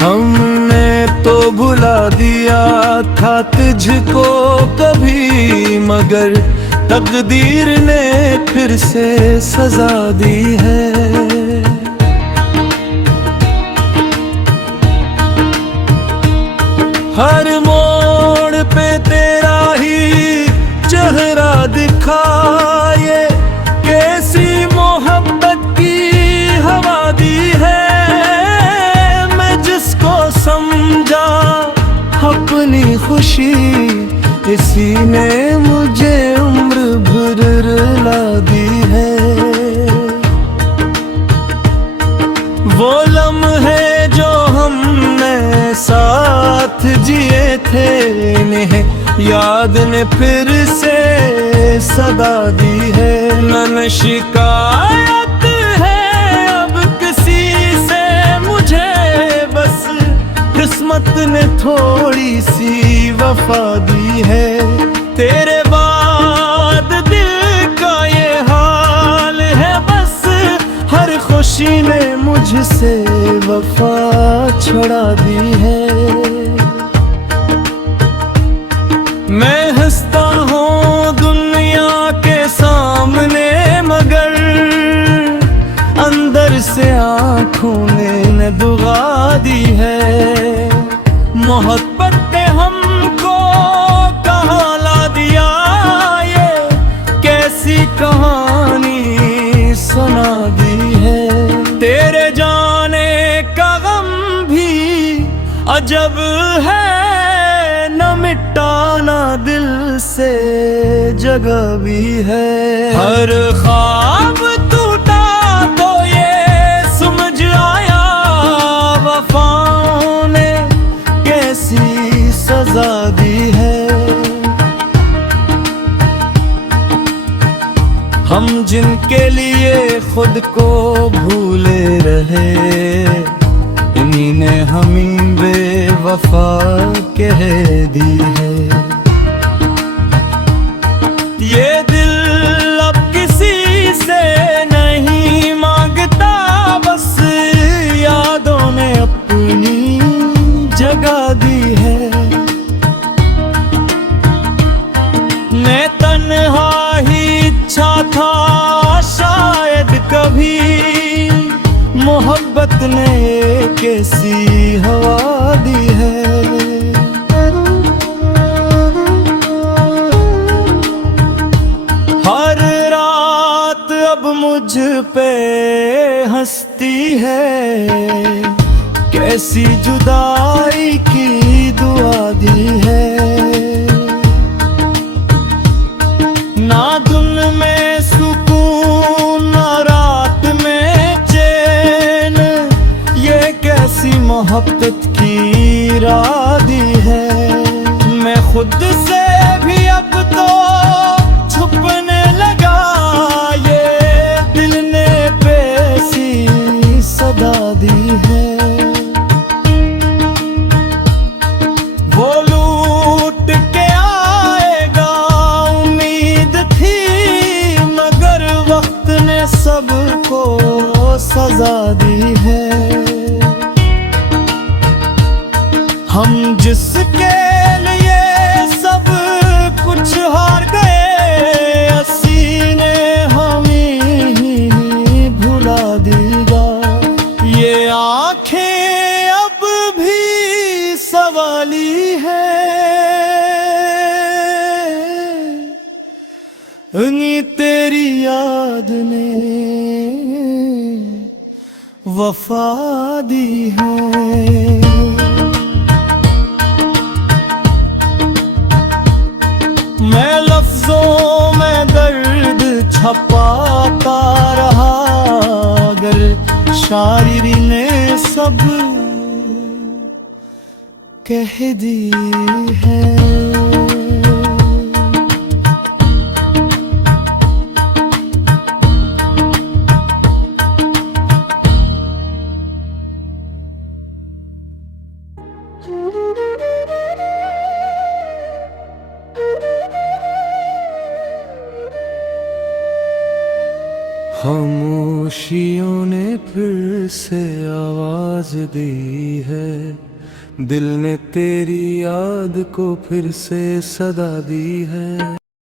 हमने तो भुला दिया था तुझको कभी, मगर तकदीर ने फिर से सजा दी है। हर मोड़ पे तेरा ही चेहरा दिखा, ये कैसी मोहब्बत की हवा दी है। मैं जिसको समझा अपनी खुशी, इसी ने मुझे उम्र भर रुला दी है। वो लम्हे जो हमने साथ जिए थे, इन्हें याद ने फिर से सदा दी है। न शिकायत है अब किसी से मुझे, बस किस्मत ने थोड़ी सी वफा दी है। तेरे बाद दिल का ये हाल है, बस हर खुशी ने मुझसे वफा छुड़ा दी है। मैं हंसता हूँ दुनिया के सामने, मगर अंदर से आँखों ने दुआ दी है। मोहब्बत ने हमको कहाँ ला दिया, ये कैसी कहानी सुना दी है। तेरे जाने का गम भी अजब है, न मिटाना दिल से जगह भी है। हर ख्वाब टूटा तो ये समझ आया, वफाओं ने कैसी सजा दी है। हम जिनके लिए खुद को भूले रहे, इन्हीं ने हमें बेवफा कह दी है। ये दिल अब किसी से नहीं मांगता, बस यादों ने अपनी जगह दी है। मैं तन्हा ही इच्छा था शायद कभी, मोहब्बत ने कैसी हवा दी है। हर रात अब मुझ पे हंसती है, कैसी जुदाई की दुआ दी है। ना दिन में सुकून ना रात में चैन, ये कैसी मोहब्बत की राह दी है। मैं खुद से भी अब तो छुपने लगा, ये दिल ने पैसी सदा दी है। वो लूट के आएगा उम्मीद थी, मगर वक्त ने सबको सजा दी है। हम जिसके लिए सब कुछ हार गए, असी ने हमें ही भुला दिया। ये आंखें अब भी सवाली है, उन्हीं तेरी याद ने वफा दी है। मैं लफ्जों में दर्द छपाता रहा, अगर शायरी ने सब कह दी है। खामोशियों ने फिर से आवाज दी है, दिल ने तेरी याद को फिर से सदा दी है।